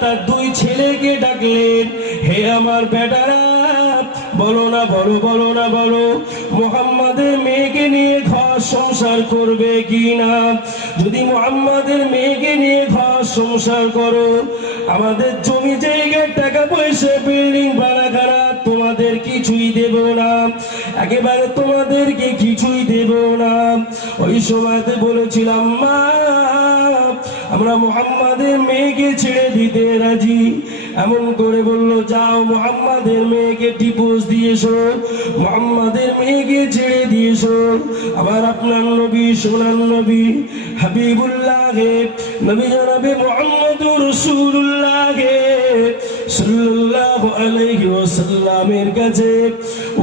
তার দুই ছেলেকে ডাকলেন, হে আমার বেটারা, বলো না, বলো বলো না, বলো, মোহাম্মদের মেয়েকে নিয়ে ঘর সংসার করবে কি না যদি মোহাম্মদের মেয়েকে নিয়ে ঘর সংসার করো, আমাদের জমি জায়গার টাকা পয়সা বিল্ডিং বাড়াখানা তোমাদের কিছুই দেব না। একেবারে তোমাদেরকে কিছুই দেব না। ওই সময়তে বলেছিলাম, মা, আমরা মোহাম্মদের মেয়েকে ছেড়ে দিতে রাজি। এমন করে বলল, যাও মোহাম্মদের মেয়েকে টিপোস দিয়েছ মোহাম্মদের মেয়েকে ছেড়ে দিয়েছ আবার আপনার নবী, সোনার নবী, হাবিবুল্লাহে নবী জনাবে মোহাম্মদ রসুল্লাহে সাল্লাল্লাহু আলাইহি ওয়াসাল্লামের কাছে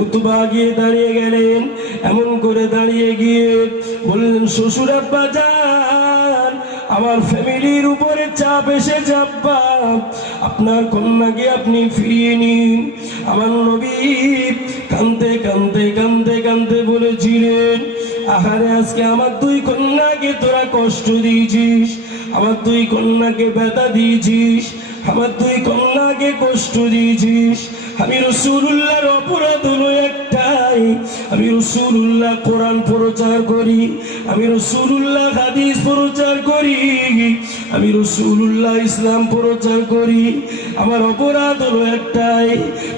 উতবা গিয়ে দাঁড়িয়ে গেলেন। এমন করে দাঁড়িয়ে গিয়ে বললেন, শ্বশুর আব্বা যান, আমার ফ্যামিলির উপরে চাপ এসে চাপা আপনার কন্যাকে আপনি ফিরিয়ে নিন। আমার নবী কানতে কানতে কানতে কানতে বলেছিলেন, আহারে, আজকে আমার দুই কন্যাকে তোরা কষ্ট দিয়েছিস, আমার দুই কন্যাকে ব্যথা দিয়েছিস আমার দুই কন্যাকে কষ্ট দিয়েছিস। আমি রসুল্লাহর অপরাধ হলো একটাই। আমি রসুল্লাহ কোরআন প্রচার করি। আমি রসুল্লাহ হাদিস প্রচার করি। আমি রসুল্লাহ ইসলাম প্রচার করি। আমার অপরাধ হলো একটাই।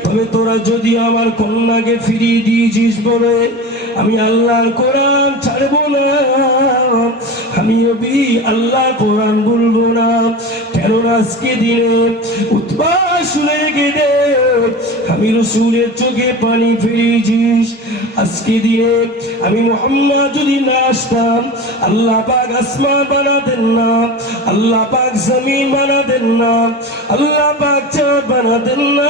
তবে তোরা যদি আমার কন্যাকে ফিরিয়ে দিয়েছিস বলে আমি আল্লাহর কোরআন ছাড়বো না। আমি আল্লাহ কোরআন বলব না। কেন আজকে দিনে? দে আমি রসুলের চোখে পানি ফিরিয়েছিস আজকে দিনে আমি মোহাম্মদ যদি না আসতাম, আল্লাহ পাক আসমান বানাতেন না, আল্লাহ পাক জমিন বানাতেন না, আল্লাহ পাক চাঁদ বানাতেন না,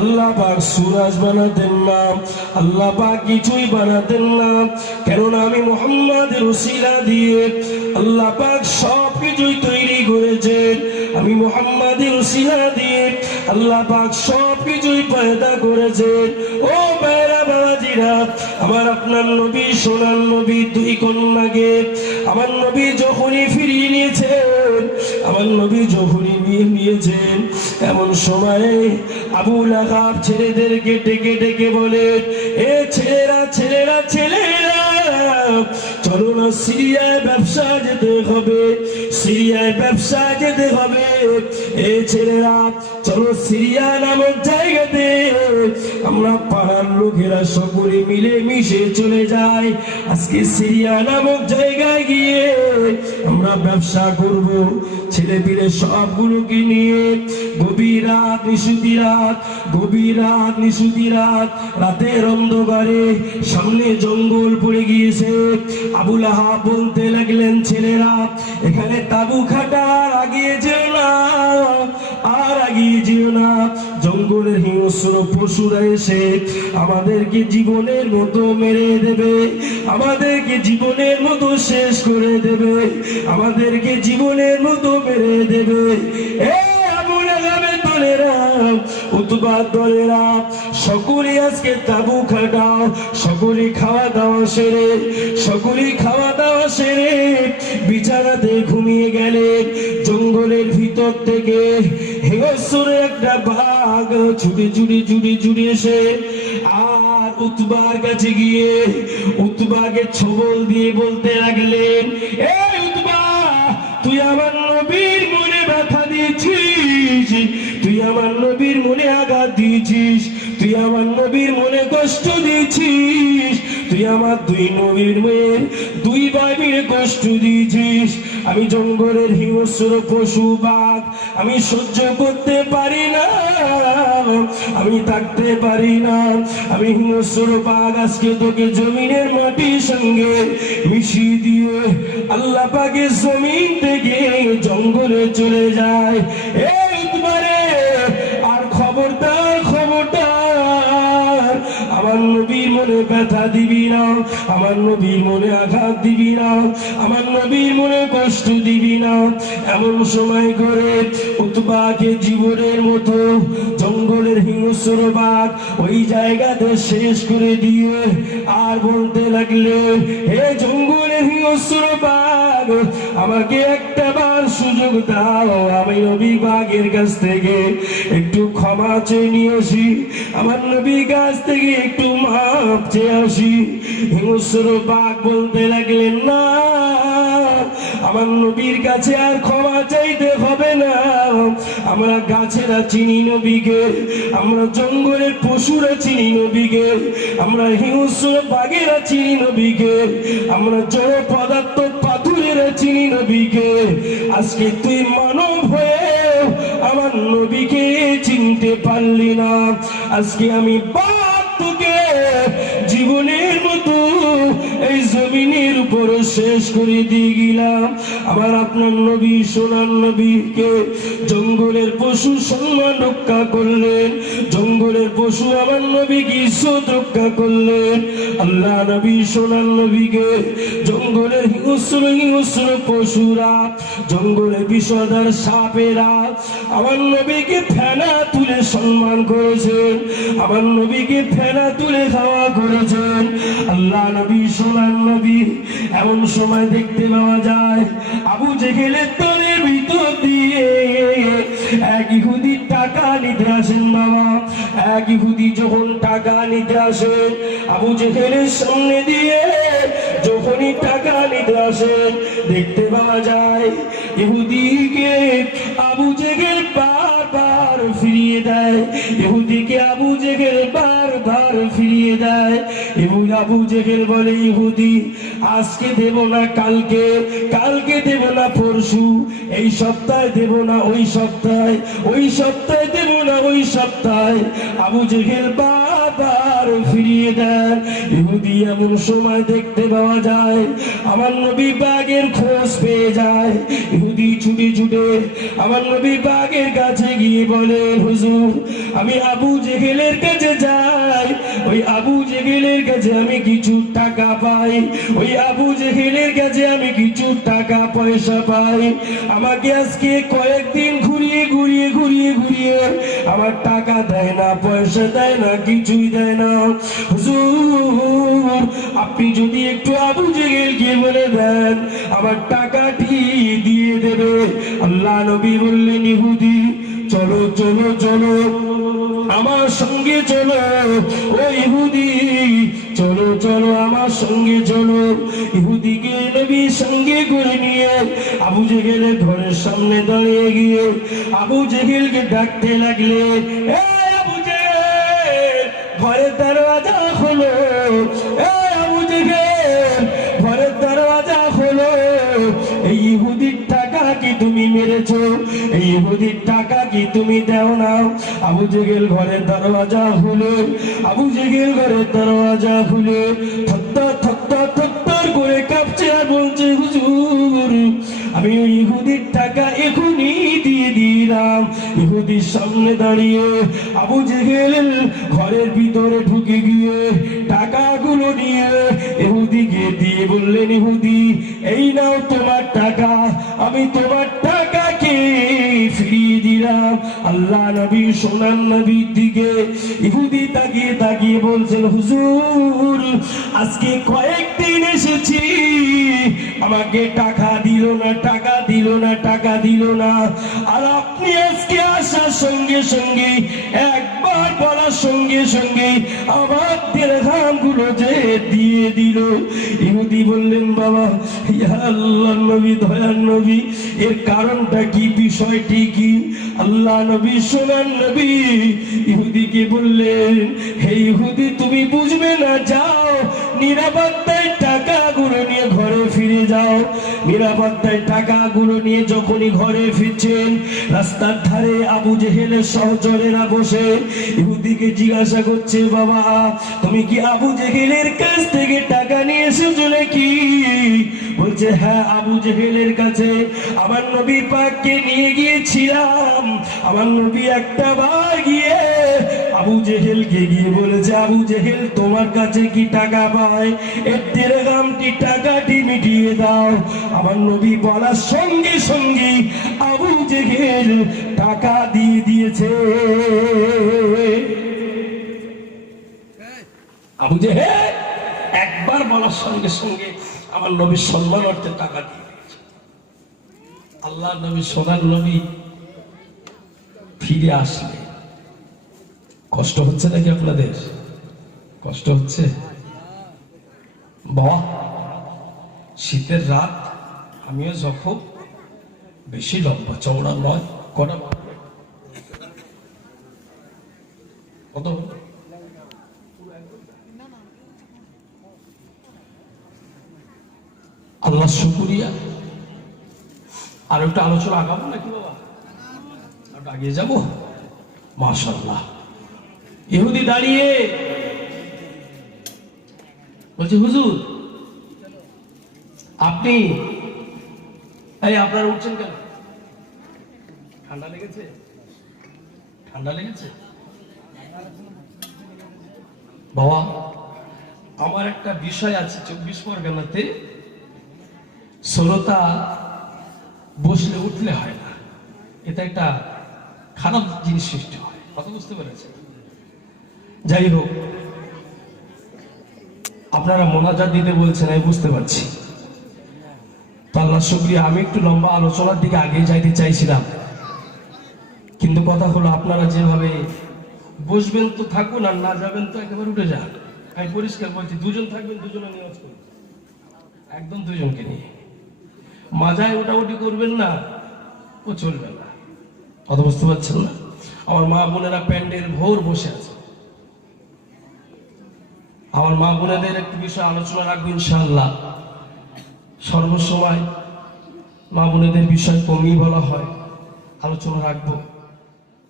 আল্লাহ পাক সুরাজ বানাতেন না, আল্লাহ পাক কিছুই বানাতেন না। কেননা আমি মোহাম্মদের উসিলা দিয়ে আল্লাহ পাক সব কিছুই তৈরি মোহাম্মদের উসিলা দিয়ে আল্লাহ পাক সব কিছুই পয়দা করেছেন। ও বাইরা বাবাজিরা, আমার আপনার নবী, সোনার নবী দুই কন্যাকে, আমার নবী যখনই ফিরিয়ে নিয়েছেন, আমার নবী যখনই নিয়ে নিয়েছেন, এমন সময়ে আবুল আহাব ছেলেদেরকে ডেকে ডেকে বলে এ ছেলেরা ছেলেরা ছেলেরা চলো না সিরিয়ায় ব্যবসা যেতে হবে, সিরিয়ায় ব্যবসা যেতে হবে। এ ছেলেরা, চলো সিরিয়া নামক জায়গাতে আমরা পাড়ার লোকেরা সকলে মিলে মিশে চলে যাই। আজকে সিরিয়া নামক জায়গায় গিয়ে আমরা ব্যবসা করব, ছেলে পিলে সবগুলোকে নিয়ে গভীর রাত নিশুদি রাত, গভীর রাত, নিশুতি রাত, রাতের অন্ধকারে সামনে জঙ্গল পড়ে গিয়েছে। আবুল আহা বলতে লাগলেন, ছেলেরা, এখানে তাবু খাটা আগিয়ে যেও না। আগিয়ে যেও না। জঙ্গলের হিংস্র পশুরা এসে আমাদেরকে জীবনের মতো মেরে দেবে। আমাদেরকে জীবনের মতো শেষ করে দেবে। আমাদেরকে জীবনের মতো মেরে দেবে। সকলে খাওয়া দাওয়া সেরে সকলে ঘুমিয়ে ভিতর থেকে হেগস্বরে একটা বাঘ ছুটে ছুটে ছুটে ছুটে এসে আর উতবার কাছে গিয়ে উতবাকে ছবল দিয়ে বলতে লাগলেন, এই উতবা, তুই আমার নবীর মনে ব্যথা দিয়েছিস, তুই আমার নবীর মনে আঘাত দিয়েছিস, তুই আমার নবীর মনে কষ্ট দিয়েছিস, তুই আমার দুই নবীর মেয়ের দুই বাবির কষ্ট দিয়েছিস আমি জঙ্গলের হিংস্র পশু বাঘ, আমি সহ্য করতে পারি না, আমি থাকতে পারি না। আমি হিংস্র বাঘ, আজকে তোকে জমিনের মাটির সঙ্গে মিশিয়ে দিয়ে আল্লাহ পাকে জমিন থেকে জঙ্গলে চলে যায়। এই ব্যথা দিবি না। আমার নবীর মনে আঘাত দিবি না। আমার নবীর মনে কষ্ট দিবি না। এমন সময় করে উতবাকে জীবনের মতো জঙ্গলের হিংস্র বাঘ ওই জায়গাতে শেষ করে দিয়ে আর বলতে লাগলে, হে জঙ্গলের হিংস্র বাঘ, আমাকে একটা সুযোগ দাও আমি নবী বাগের কাছ থেকে একটু ক্ষমা চেয়ে নিয়ে আসি। আমার নবী কাছ থেকে একটু মাপ চেয়ে আসি। হিংস্র বাঘ বলতে লাগলেন, না, আমার নবীর কাছে আর ক্ষমা চাইতে হবে না। আমরা গাছেরা চিনি নবীকে, আমরা জঙ্গলের পশুরা চিনি নবীকে, আমরা হিংস্র বাঘেরা চিনি নবীকে, আমরা জড় পদার্থ চিনি নবীকে, আজকে তুই মানব হয়ে আমার নবীকে চিনতে পারলি না। আজকে আমি বাপ তোকে জীবনের মতো এই জমিনের উপর শেষ করে দিয়ে গেলাম। আবার আপনার নবী, সোনার নবীকে জঙ্গলের পশু সম্মান রক্ষা করলেন। জঙ্গলের পশু আমার নবীকে ইজ্জত রক্ষা করলেন। আল্লাহ নবী, সোনার নবীকে জঙ্গলের হিংস্র হিংস্র পশুরা জঙ্গলে বিষদার সাপেরা আমার নবীকে ফেনা তুলে সম্মান করেছেন। আমার নবীকে ফেনা তুলে খাওয়া করেছেন। আল্লাহ নবী সোনার নবী, এমন সময় দেখতে পাওয়া যায় আবু জেহেলের তলের ভিতর দিয়ে এক ইহুদি টাকা নিতে আসেন বাবা। এক ইহুদি যখন টাকা নিতে আসেন, আবু জেহেলের সামনে দিয়ে যখনই টাকা নিতে আসেন, দেখতে পাওয়া যায় ইহুদিকে আবু জেগেল বারবার ফিরিয়ে দেয়। ইহুদিকে আবু জেগেল বারবার ফিরিয়ে দেয়। এবং আবু জেগেল বলে, ইহুদি, আজকে দেব না কালকে কালকে দেব না পরশু, এই সপ্তাহে দেব না ওই সপ্তাহে ওই সপ্তাহে দেব না ওই সপ্তাহে। আবু জেগের জেগেল বারবার ফিরিয়ে দেন। ইহুদি এমন সময় দেখতে পাওয়া যায়, আমার নবী বাগের খোঁজ পেয়ে যায়। ইহুদি ছুটে ছুটে আমার নবী বাগের কাছে গিয়ে বলে, হুজুর, আমি আবু জেহেলের কাছে যাই। ওই আবু জেহেলের কাছে আমি কিছু টাকা পাই। ওই আবু জেহেলের কাছে আমি কিছু টাকা পয়সা পাই। আমাকে আজকে কয়েকদিন ঘুরিয়ে ঘুরিয়ে ঘুরিয়ে ঘুরিয়ে আমার টাকা দেয় না, পয়সা দেয় না, কিছুই দেয় না। হুজুর, আপনি যদি একটু আবু জেহেলকে বলে দেন, আমার টাকাটি দিয়ে দেবে। আল্লাহ নবী বললেন, ইহুদি চলো চলো চলো, আমার সঙ্গে চলো, ও ইহুদি। চলো চলো, আমার সঙ্গে চলো, ইহুদিকে নবী সঙ্গে করে নিয়ে আবু জেহেলের ঘরের সামনে দাঁড়িয়ে গিয়ে আবু জেহেলকে ডাকতে লাগলে ঘরে দরওয়াজা তুমি মেরেছো। এই ইহুদির টাকা কি তুমি দেও না আবু জেগেল ঘরের দরওয়াজা খুলে, আবু জেগেল ঘরের দরওয়াজা খুলে, থত্তর থত্তর থত্তর করে কাঁপছে আর বলছে, হুজুর আমি ইহুদির টাকা এখনই দিয়ে দিলাম। ইহুদির সামনে দাঁড়িয়ে আবু জেহেল ঘরের ভিতরে ঢুকে গিয়ে টাকাগুলো নিয়ে ইহুদিকে দিয়ে বললেন, ইহুদি, এই নাও তোমার টাকা, আমি তোমার দিলাম আল্লাহ নবী সোনার নবীর দিকে ইহুদি তাকিয়ে তাকিয়ে বলছেন, হুজুর, আজকে কয়েকদিন এসেছি। আমাকে টাকা দিল না, টাকা দিল না, টাকা দিল না। আর আপনি আজকে আসার সঙ্গে সঙ্গে, একবার বলার সঙ্গে সঙ্গে আমার দেড়ঘাম গুলো যে দিয়ে দিল। ইহুদি বললেন, বাবা আল্লাহ নবী, দয়ার নবী, এর কারণটা কি, বিষয়টি কি? আল্লাহ নবী, সোনার নবী ইহুদিকে বললেন, হে ইহুদি, তুমি বুঝবে না, যাও ঘরে ফিরে যাও। নিরাপত্তায় টাকাগুলো নিয়ে যখনই ঘরে ফিরছেন, রাস্তার ধারে আবু জেহেলের সহচরেরা বসে ইহুদিকে জিজ্ঞাসা করছে, বাবা, তুমি কি আবু জেহেলের কাছ থেকে টাকা নিয়ে এসেছ নাকি? বলছে হ্যাঁ আবু জেহেলের কাছে। আমার নবী পাককে নিয়ে গিয়েছিলাম। আমার নবী একটা বার গিয়ে আবু জেহেলকে গিয়ে বলেছে, আবু জেহেল, তোমার কাছে কি টাকা পায়? এর দেড়গামটি টাকাটি মিটিয়ে দাও? আমার নবী বলার সঙ্গে সঙ্গে আবু জেহেল টাকা দিয়ে দিয়েছে। আবু জেহেল, একবার বলার সঙ্গে সঙ্গে আমার নবীর সম্মান অর্থে টাকা দিয়ে আল্লাহ নবী সোনার নবী ফিরে আসলে। কষ্ট হচ্ছে নাকি আপনাদের? কষ্ট হচ্ছে? শীতের রাত, আমিও যখন বেশি লম্বা চওড়া নয়, কটা কত? আল্লাহ শুকুরিয়া। আর একটা আলোচনা আগাবো নাকি বাবা? আগিয়ে যাব? মাশাল্লাহ ইহুদি দাঁড়িয়ে। বলছে, হুজুর, আপনি এই আপনারা উঠছেন কেন? ঠান্ডা লেগেছে? ঠান্ডা লেগেছে? বাবা, আমার একটা বিষয় আছে চব্বিশ পরগনাতে। শ্রোতা বসলে উঠলে হয় না। এটা একটা খারাপ জিনিস সৃষ্টি হয়। কথা বুঝতে পেরেছেন? যাই হোক, আপনারা মোনাজাত দিতে বলছেন, আমি বুঝতে পারছি। আল্লাহ শুক্রিয়া, আমি একটু লম্বা আলোচনার দিকে আগে যাইতে চাইছিলাম। কিন্তু কথা হলো, আপনারা যেভাবে বসবেন তো থাকুন, আর না যাবেন তো একেবারে উঠে যান। আমি পরিষ্কার বলছি, দুজন থাকবেন, দুজনে নিয়োগ করুন একদম দুজনকে নিয়ে। মাজায় ওটাউটি করবেন না, ও চলবে না। কথা বুঝতে পারছেন না? আমার মা বোনেরা প্যান্ডেল ভোর বসে আছে। আমার মা বোনেদের একটি বিষয় আলোচনা রাখব ইনশাআল্লাহ। সর্বসময় মা বোনেদের বিষয় কমই বলা হয়, আলোচনা রাখব।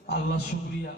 আল্লাহ শুক্রিয়া।